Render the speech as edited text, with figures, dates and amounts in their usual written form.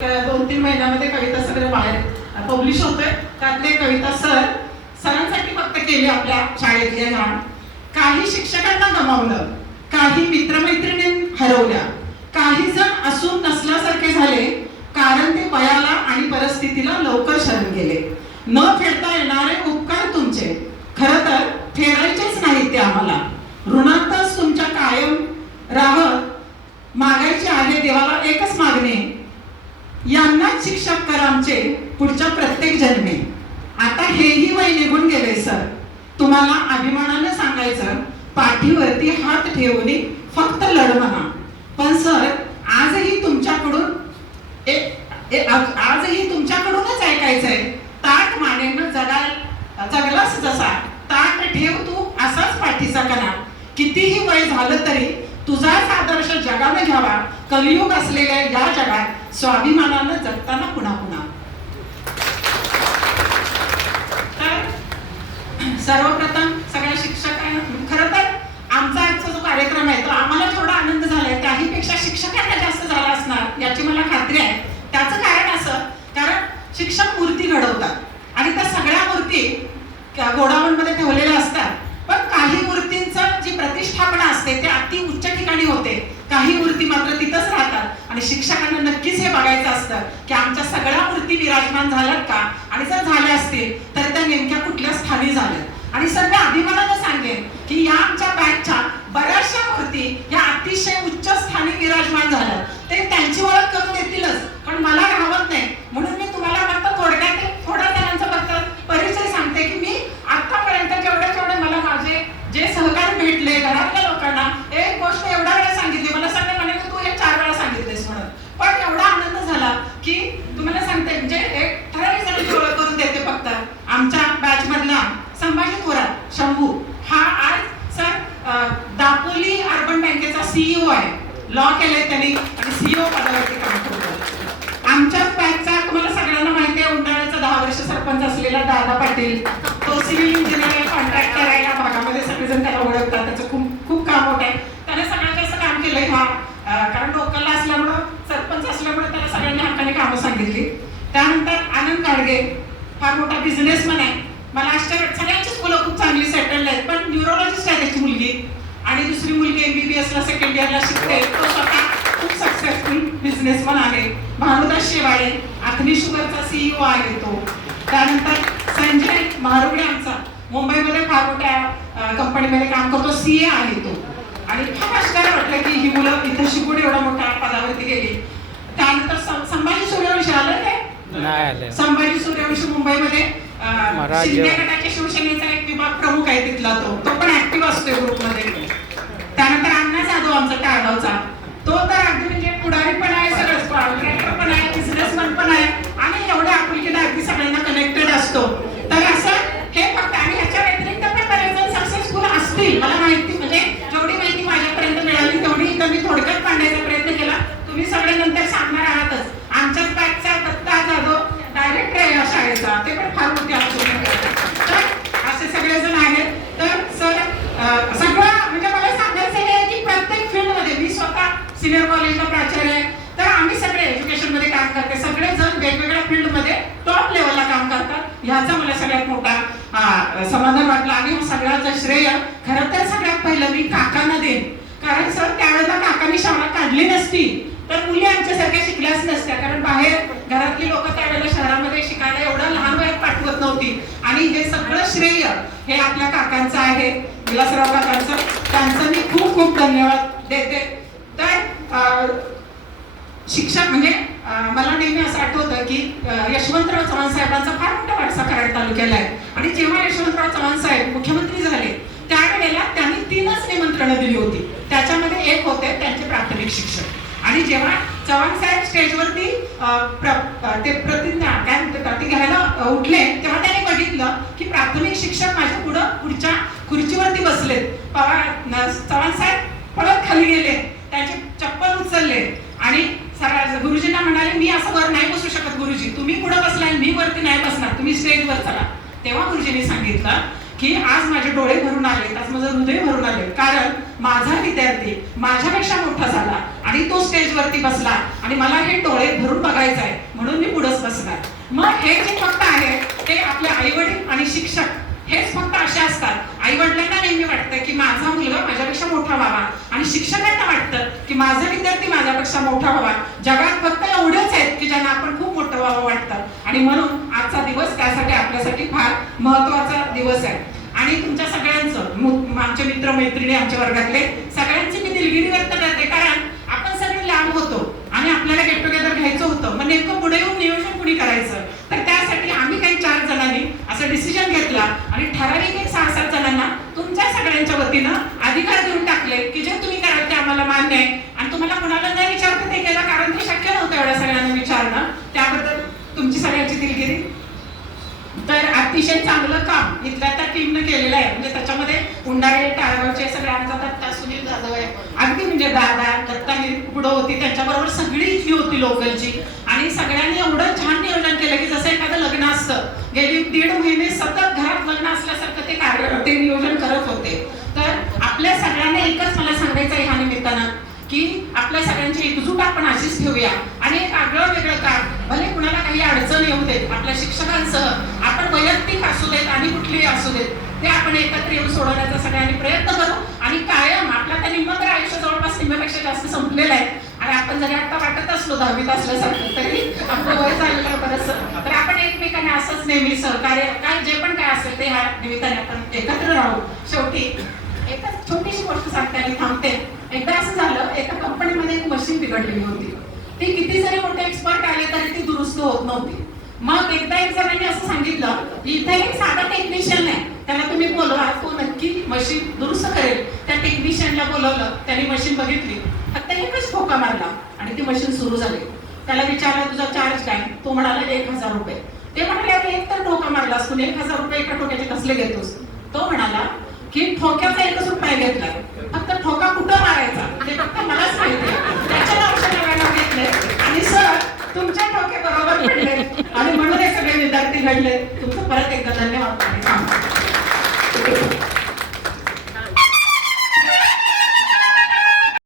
2-3 महिन्यामध्ये कविता सगळं बाहेर पब्लिश होतोय. त्यातले कविता सरांसाठी फक्त केली आपल्या शाळेतल्या ह्या. काही शिक्षकांना गमावलं, काही मित्रमैत्रिणी हरवल्या, काही जण असून नसल्यासारखे झाले, कारण ते वयाला आणि परिस्थितीला लवकर शरण गेले. न फेडता येणारे उपकार तुमचे खरं तर फेडायचेच नाहीत ते आम्हाला. ऋणातच तुमच्या कायम राहत मागायचे आहे देवाला एकच मागणे, यांनाच शिक्षक करा आमचे पुढच्या प्रत्येक जन्मी. आता हेही वय निघून गेले सर, तुम्हाला अभिमानाने सांगायचं, पाठीवरती हात ठेवून फक्त लढ म्हणा. पण सर आजही तुमच्याकडूनच ऐकायचंय, ताट मानेनं जगलास जसा, ताट ठेव तू असाच पाठीचा कणा. कितीही वय झालं तरी तुझाच आदर्श जगाने घ्यावा, कलियुग असलेल्या या जगात स्वाभिमानानं जगताना पुन्हा पुन्हा. तर सर्वप्रथम सगळ्या शिक्षकांना, खरं तर आमचा आजचा जो कार्यक्रम आहे तो आम्हाला थोडा आनंद झालाय, त्याहीपेक्षा शिक्षकांना जास्त झाला असणार याची मला खात्री आहे. त्याचं कारण असं, कारण शिक्षक मूर्ती घडवतात आणि त्या सगळ्या मूर्ती गोडाऊनमध्ये ठेवलेल्या असतात. पण काही मूर्तींचं जी प्रतिष्ठापना असते ते अति उच्च ठिकाणी होते, काही मूर्ती मात्र तिथंच राहतात. आणि शिक्षकांना नक्कीच हे बघायचं असतं की आमच्या सगळ्या मूर्ती विराजमान झाल्यात का, आणि जर झाल्या असतील तर त्या नेमक्या कुठल्या स्थानी झाल्यात. आणि सर मी अभिमानानं सांगेन की या आमच्या बॅचच्या बऱ्याचशा मूर्ती या अतिशय उच्च स्थानी विराजमान झाल्या. ते त्यांची ओळख करून देतीलच, पण मला राहत नाही. म्हणून मी तुम्हाला फक्त थोड्या जणांचा फक्त परिचय सांगते की मी आतापर्यंत जेवढे मला माझे जे सहकारी भेटले घरातल्या लोकांना एक गोष्ट एवढा वेळा सांगितली, मला सगळे म्हणाले तू हे 4 वेळा सांगितलेस म्हणून, पण एवढा आनंद झाला की तुम्हाला सांगते, म्हणजे एक ठराविक जणांची ओळख करून देते फक्त. आमच्या बॅच मधला संभाजी थोरात शंभू हा आज सर दापोली अर्बन बँकेचा सीईओ आहे. लॉ केलंय त्यांनी आणि सीईओ पदावरती काम करतो. आमच्याच बॅचचा तुम्हाला सगळ्यांना माहिती आहे, उंडाळ्याचा 10 वर्ष सरपंच असलेला दादा पाटील, तो सिव्हिल इंजिनियर आहे, कॉन्ट्रॅक्टर आहे. या भागामध्ये सगळेजण त्याला ओळखतात, त्याचं खूप काम होत आहे. त्याने सगळ्यात जास्त काम केलंय कारण लोकलला असल्यामुळं, सरपंच असल्यामुळे त्याला सगळ्यांनी हाताने कामं सांगितली. त्यानंतर आनंद गाडगे फार मोठा बिझनेसमॅन आहे. मला आश्चर्य, सगळ्यांचीच मुलं खूप चांगली सेटल्ड आहेत, पण न्यूरोलॉजिस्ट आहे त्याची मुलगी, आणि दुसरी मुलगी MBBS ला सेकंड इयरला शिकते. तो स्वतः खूप सक्सेसफुल बिझनेसमॅन आहे. भानुदास शेवाळे आखनी शुगरचा सीईओ आहे तो. त्यानंतर संजय महारुडे आमचा मुंबईमध्ये फार मोठ्या कंपनीमध्ये काम करतो, CA आहे तो. आणि फार आश्चर्य वाटलं की ही मुलं इथं शिकून एवढ्या मोठ्या पदावरती गेली. त्यानंतर संभाजी सूर्यवंशी आलं ते, संभाजी सूर्यवंशी मुंबईमध्ये शिंदे गटाच्या शिवसेनेचा एक विभाग प्रमुख आहे तिथला, तो पण ऍक्टिव्ह असतोय ग्रुपमध्ये. त्यानंतर अण्णा जाधव आमचा टाळगावचा, तो तर अगदी म्हणजे पुढारी पण आहे, सगळंच कॉन्ट्रॅक्टर पण आहे, बिझनेसमॅन पण आहे, आणि एवढ्या आपुलकीने अगदी सगळ्यांना कनेक्टेड असतो. तर असं हे फक्त, आणि ह्याच्या व्यतिरिक्त पण बरेच जण सक्सेसफुल असतील. मला माहिती, म्हणजे जेवढी माहिती माझ्यापर्यंत मिळाली तेवढी इथं मी थोडक्यात मांडायचा प्रयत्न केला. तुम्ही सगळे नंतर सांगणार आहातच. आमच्याच बॅचचा दत्ता जाधव डायरेक्टर आहे या शाळेचा, ते पण फार मोठे असतो. तर असे सगळेजण आहेत. तर सर सगळं म्हणजे मला सांगायचं हे की प्रत्येक फील्डमध्ये, मी स्वतः सिनियर कॉलेजला प्राचार्य आहे, तर आम्ही सगळे एज्युकेशन मध्ये काम करते, सगळेजण वेगवेगळ्या फील्डमध्ये टॉप लेवलला काम करतात. ह्याचा मला सगळ्यात मोठा समाधान वाटला. आणि सगळ्याचं श्रेय खरं तर सगळ्यात पहिलं मी काकांना देईन, कारण सर त्यावेळेला काकांनी शाळा काढली नसती तर मुली आमच्यासारख्या शिकल्याच नसत्या, कारण बाहेर घरातली लोक त्यावेळेला शहरामध्ये शिकायला एवढं लहान वयात पाठवत नव्हती. आणि हे सगळं श्रेय हे आपल्या काकांचं आहे, विलासराव काकांचं. त्यांचं मी खूप धन्यवाद देते. तर शिक्षक म्हणजे मला नेहमी असं आठवतं की यशवंतराव चव्हाण साहेबांचा फार मोठा वारसा कराड तालुक्याला आहे. आणि जेव्हा यशवंतराव चव्हाण साहेब मुख्यमंत्री झाले त्यावेळेला त्यांनी 3च निमंत्रणं दिली होती. त्याच्यामध्ये एक होते त्यांचे प्राथमिक शिक्षक. आणि जेव्हा चव्हाण साहेब स्टेजवरती ते प्रतिज्ञा काय म्हणतात ती घ्यायला उठले, तेव्हा त्यांनी बघितलं की प्राथमिक शिक्षक माझ्या पुढच्या खुर्चीवरती बसलेत. चव्हाण साहेब पळत खाली गेले, त्याचे चप्पल उचलले आणि गुरुजींना म्हणाले, मी असं वर नाही बसू शकत गुरुजी, तुम्ही पुढे बसलाय, मी वरती नाही बसणार, तुम्ही स्टेजवर चला. तेव्हा गुरुजींनी सांगितलं की आज माझे डोळे भरून आले, आज माझं हृदय भरून आले, कारण माझा विद्यार्थी माझ्यापेक्षा मोठा झाला आणि तो स्टेजवरती बसला आणि मला हे डोळे भरून बघायचं आहे म्हणून मी पुढेच बसणार. मग हे जे फक्त आहे ते आपले आई वडील आणि शिक्षक हेच फक्त असे असतात. आई वडिलांना नेहमी वाटतं की माझा मुलगा माझ्यापेक्षा मोठा व्हावा आणि शिक्षकांना वाटतं की माझा विद्यार्थी माझ्यापेक्षा मोठा व्हावा. जगात फक्त एवढेच आहेत की ज्यांना आपण खूप मोठं व्हावं वाटतं आणि म्हणून आजचा दिवस त्यासाठी आपल्यासाठी फार महत्वाचा दिवस आहे. आणि तुमच्या सगळ्यांचं आमचे मित्र मैत्रिणी आमच्या वर्गातले सगळ्यांची मी दिलगिरी व्यक्त करते, कारण आपण सगळे लांब होतो आणि आपल्याला गेट टुगेदर घ्यायचं होतं. मग नेमकं पुढे येऊन नियोजन कुणी करायचं, तर त्यासाठी आम्ही काही 4 जणांनी असं डिसिजन घेतला आणि ठराविक एक 6-7 जणांना तुमच्या सगळ्यांच्या वतीनं अधिकार देऊन टाकले की जे तुम्ही कराल ते आम्हाला मान्य आहे. आणि तुम्हाला कुणाला न विचारता ते केलं, कारण ते शक्य नव्हतं एवढ्या सगळ्यांना विचारणं. त्याबद्दल तुमची सगळ्यांची दिलगिरी. तर अतिशय चांगलं काम इथल्या त्या टीमनं केलेलं आहे. म्हणजे त्याच्यामध्ये उंडाळे टाळगावचे सगळ्यांचा दत्ता सुनील जाधव आहे, अगदी म्हणजे दादा दत्ता पुढं होती, त्यांच्याबरोबर सगळी इथली होती लोकलची. आणि सगळ्यांनी एवढं छान नियोजन केलं की जसं एखादं लग्न असतं. गेली 1.5 महिने सतत घरात लग्न असल्यासारखं ते नियोजन करत होते. तर आपल्या सगळ्यांना एकच मला सांगायचं आहे ह्या निमित्तानं की आपल्या सगळ्यांची एकजूट आपण अशीच ठेवूया आणि एक आगळं वेगळं काम, भले कुणाला काही अडचण येऊ देत, आपल्या शिक्षकांसह आपण वैयक्तिक असू देत आणि कुठलेही असू देत, ते आपण एकत्र येऊन सोडवण्याचा सगळ्यांनी प्रयत्न करू. आणि कायम आपला त्या निम्मकर आयुष्य जवळपास निम्म्यापेक्षा जास्त संपलेलं आहे. आणि आपण जरी आता वाटत असलो 10वीत असल्यासारखं तरी आपलं वय झालेलं आहे बरंचसं. तर आपण एकमेकांना असंच नेहमी सहकार्य काय जे पण काय असेल ते ह्या निमित्ताने आपण एकत्र राहू. शेवटी एकच छोटीशी गोष्ट सांगते आणि थांबते. एकदा असं झालं, एका कंपनीमध्ये एक मशीन बिघडलेली होती. ती किती जरी मोठे एक्सपर्ट आले तरी ती दुरुस्त होत नव्हती. मग एकदा एक जणांनी असं सांगितलं की इथे एक साधा टेक्निशियन आहे, त्याला तुम्ही बोलवा, तो नक्की मशीन दुरुस्त करेल. त्या टेक्निशियनला बोलवलं, त्याने मशीन बघितली, फक्त एकच ठोका मारला आणि ती मशीन सुरू झाली. त्याला विचारलं तुझा चार्ज काय? तो म्हणाला 1000 रुपये. ते म्हणाले एक तर ठोका मारलास, तू 1000 रुपये एका ठोक्याचे कसले घेतोस? तो म्हणाला की ठोक्याचा 1 रुपया घेतलाय, फक्त ठोका कुठं मारायचा ते फक्त मलाच माहिती आहे. त्याच्या औषध करायला घेतले आणि सर तुमच्या ठोके बरोबर पडले आणि म्हणून हे सगळे विद्यार्थी घडले. तुमचं परत एकदा धन्यवाद.